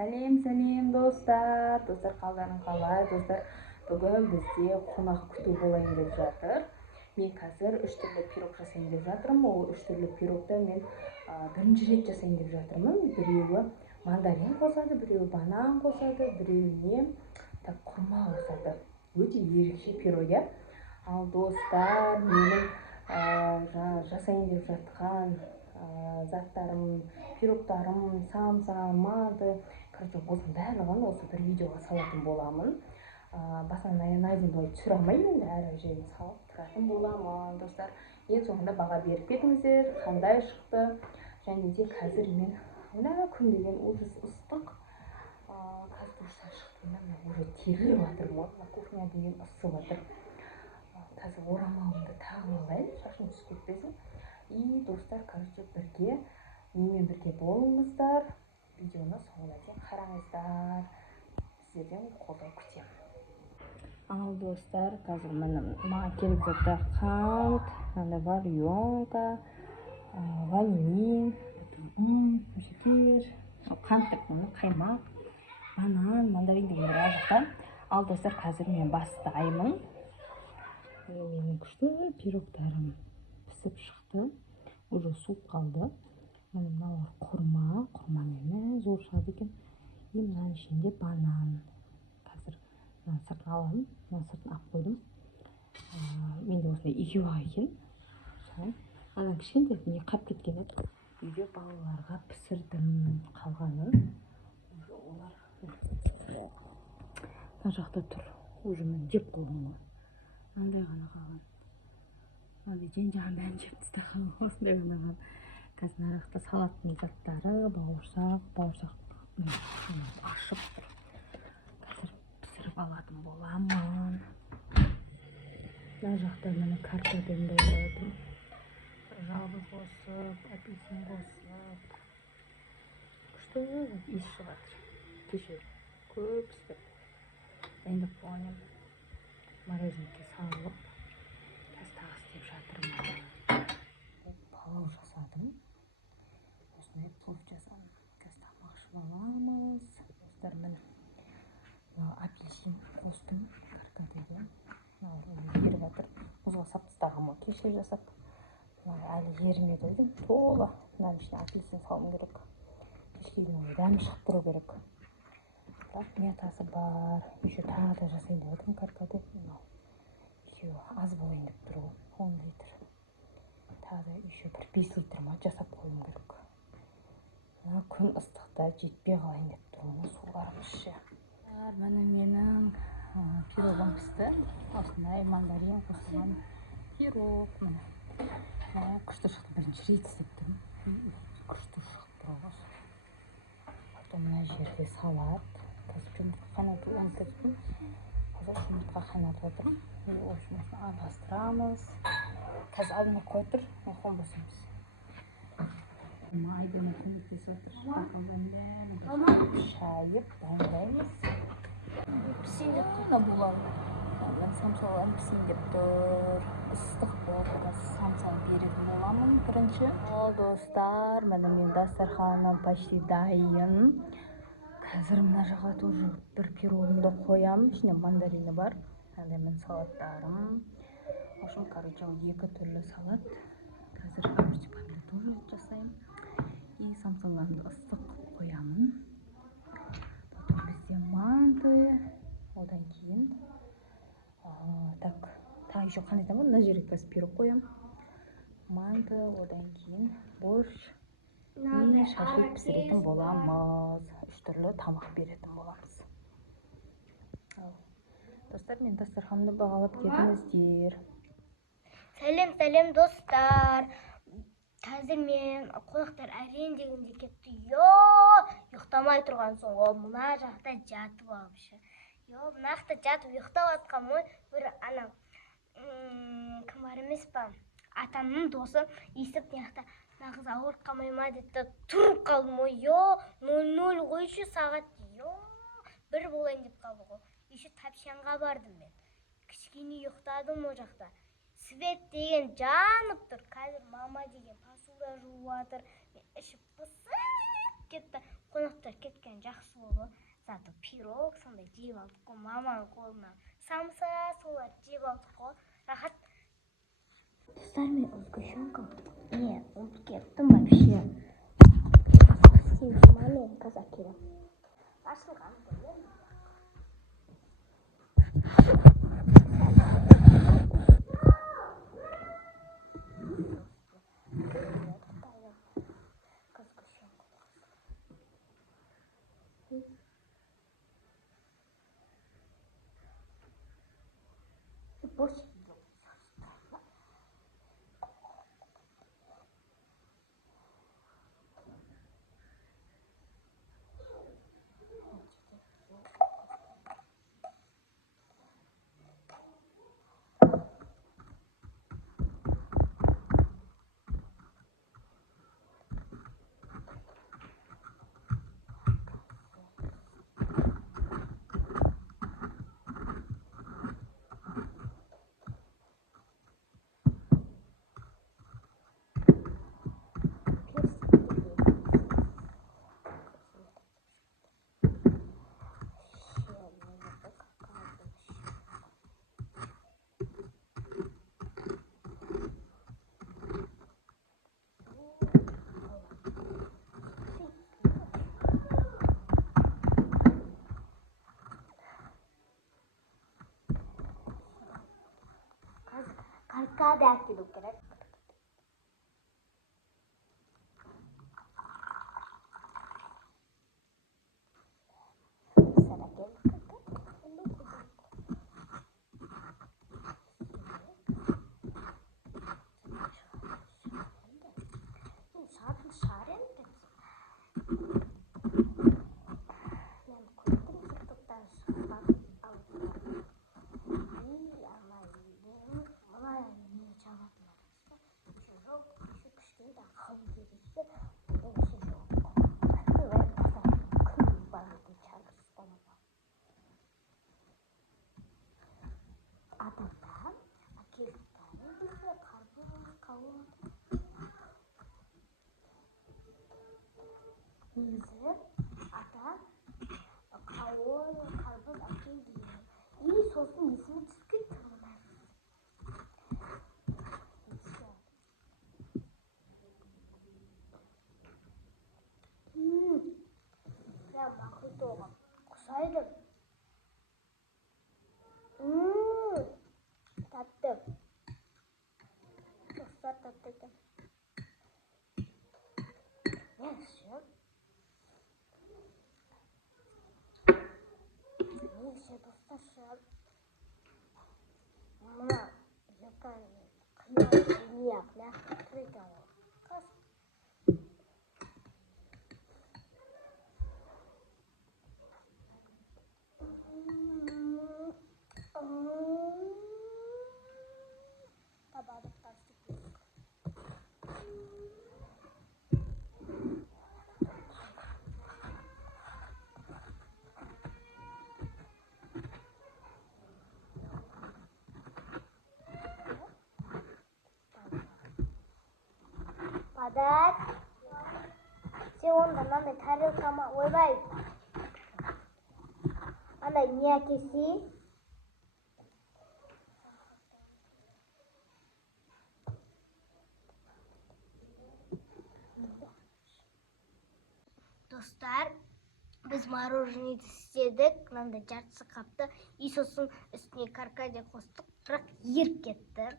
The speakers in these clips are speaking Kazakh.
Сәлем достар. Достар, қалдарың қалай? Достар, бүгін бізде қонақ күту болайын деп жатыр. Мен қазір 3 түрлі пирог жасайын деп жатырмын. Ол 3 түрлі пирогты мен бірінші рет жасайын деп жатырмын. Біреуі мандарин қосады, біреуі банан қосады, біреуіне құрма қосады. Өте ерекше пирог. Ал достар, менің жасайын деп жатқан заттарым, пирогтарым, самса, манты, осының барлығын осы бір видеоға салатын боламын. Басынан аяғына дейін былай түсіре алмаймын, әр жеріне салып тұратын боламын. Достар, ең соңында баға беріп кетіңіздер, қандай шықты. Және де қазір мен мына күн деген уже ыстық. Қазір дұрыстан шықтым, уже теріліп жатырмын. Кухня деген ысып жатыр. Қазір орамалымды тағып алайын, шашым түсіп кетпесін. И достар, бірге, менімен бірге болыңыздар. Видеоны соңына дейін қараңыздар. Сіздерден қолдау күтемін. Ал достар, қазір маған керек заттар қант, варенка, ванилин, шекер, қант, қаймақ, банан, мандарин деген біраз жатқан. Ал достар, қазір мен бастаймын. Менің күшті пирогтарым пісіп шықты. Уже суып қалды. Мыналар құрма мені зор шығады екен. Мынаның ішінде банан. Қазір сыртын аламын. Сыртын алып қойдым. Менде осындай екеу екен. Адан кішкентай не қап кеткен еді. Үйде балаларға пісірдім қалғанын. Олар мына жақта тұр. Уже мен жеп қойдым. Мынандай ғана қалған. Жан-жағын бәрін жеп тастаған. Осындай ғана қалған. Қазір нарықта салаттың заттары, бауырсақ ашып тұр. Қазір пісіріп алатын боламын. Мына жақта мені картофельді ойладым. Жалбыз қосып, апельсин қосып. Күшті иіс шығады. Кеше көп істеп. Дайындап қойғанмын. Морозилке салып. Қазір тағы істеп жатырмын. Палау жасадым. Осындай плов жасадым. Қазір тамақ ішіп аламыз. Достар, міне апельсин қостым картофельге. Еріп жатыр. Мұзға сап тастағанмын кеше жасап. Әлі ерімеді ойдым. Толы. Мынаның ішіне апельсин салым керек. Кешке дейін дәмі шығып тұру керек. Так, мятасы бар. Еще тағы да жасайын деп отырмын картофель. Еще аз болайын деп тұру. 10 литр. Тағы да еще бір 5 литр жасап қойым керек. Күн ыстықта жетпей қалайын деп тұрмын. Суларым іші. Міне менің пирогым пісті. Осындай мандарин қосылған пирог. Күшті шықты. Бірінші рет істептім. Күшті шықты. Потом мына жерде салат. Қазір жұмыртқа қайнатып отырмын. Осыны араластырамыз. Қазір алдына қойып тұр. Оған басамыз. Айдына көмектесіп отыр. Шайып дайындаймыз. Пісейін деп тұр. Мен самсаларым пісейін деп тұр. Ыстық болып, самсаны беретін боламын бірінші. Ал достар, мен дастарханым почти дайын. Қазір мына жаққа тоже бір пирогымды қоям. Ішінде мандарины бар. Мен салаттарым. Ошын, екі түрлі салат. Қазір помидор тоже жасайым. И самсаларымды ыстық қоямын. Потом бізде манты. Одан кейін. Тағы еще қандай там бар? Мына жерге қазір пирог қоям. Манты, одан кейін борщ. И шашлык пісіретін боламыз. 3 түрлі тамақ беретін боламыз. Достар, мен дастарханымды бағалап кетіңіздер. Сәлем достар. Қазір мен қонақтар әрең дегенде кетті. Ұйықтамай тұрған соң ол мына жақта жатып алыпшы. Мына жақта жатып ұйықтап атқан ой, бір кім бар емес па? Атамның досы естіп мына қыз ауырып қалмай ма деді. Тұрып қалдым ой, 00 қойшы сағат. Бір болайын деп қалды ғой. Еще тапшанға бардым мен. Кішкене ұйықтадым о жақта. Свет деген жанып тұр. Қазір мама деген посуда жуып жатыр. Мен ішіп пысып кетті. Қонақтар кеткен жақсы болды. Зато пирог сондай жеп алдық қой. Маманың қолынан самса солар жеп алдық қой. Рахат. Достар, мен сгущенком не ұмытып кеттім вообще. Совсем маленько закинул. Ашылған ғой. Больше karkada әкелу керек. Негізі ата қауын, қарбыз әкелді. И сосын есіме түсіп кетті. Прям мақұлтуға құсайды. Татты. Достар татты екен. Неше достар, мына жақан қияқ жинияқ мәқті тұрайда ол. Қас. Табадық тастық дейік. Падат. Сен онда мынандай тарелкама ойбай. Андай не әкелсей? Достар, біз мороженеді істедік. Мынандай жартысы қапты. И сосын үстіне каркаде қостық. Бірақ еріп кетті.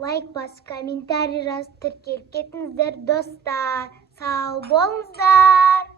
Лайк басып, комментарий жазып тіркеліп кетіңіздер, достар. Сау болыңыздар.